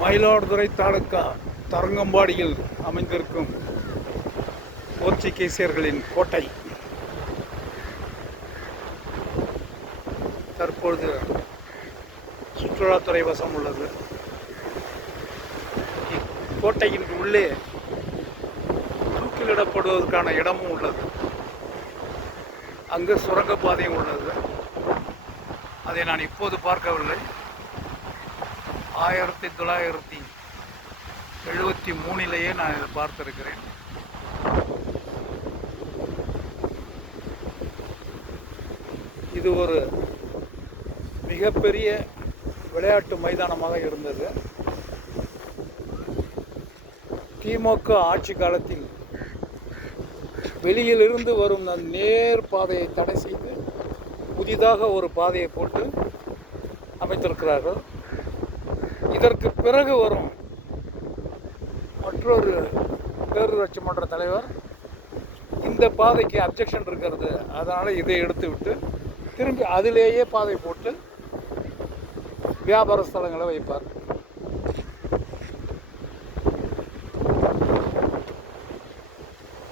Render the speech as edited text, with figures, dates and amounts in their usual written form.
மயிலாடுதுறை தாலுகா தரங்கம்பாடியில் அமைந்திருக்கும் போர்ச்சுகீசியர்களின் கோட்டை தற்பொழுது சுற்றுலாத்துறை வசம் உள்ளது. இக்கோட்டையின் உள்ளே தூக்கிலிடப்படுவதற்கான இடமும் உள்ளது. அங்கு சுரங்கப்பாதையும் உள்ளது. அதை நான் இப்போது பார்க்கவில்லை. 1973 நான் இதை பார்த்திருக்கிறேன். இது ஒரு மிகப்பெரிய விளையாட்டு மைதானமாக இருந்தது. திமுக ஆட்சி காலத்தில் வெளியிலிருந்து வரும் நேர் பாதையை தடை செய்து புதிதாக ஒரு பாதையை போட்டு அமைத்திருக்கிறார்கள். இதற்கு பிறகு வரும் மற்றொரு பேரூராட்சி மன்ற தலைவர் இந்த பாதைக்கு அப்ஜெக்ஷன் இருக்கிறது, அதனால் இதை எடுத்து விட்டு திரும்பி அதிலேயே பாதை போட்டு வியாபார ஸ்தலங்களை வைப்பார்.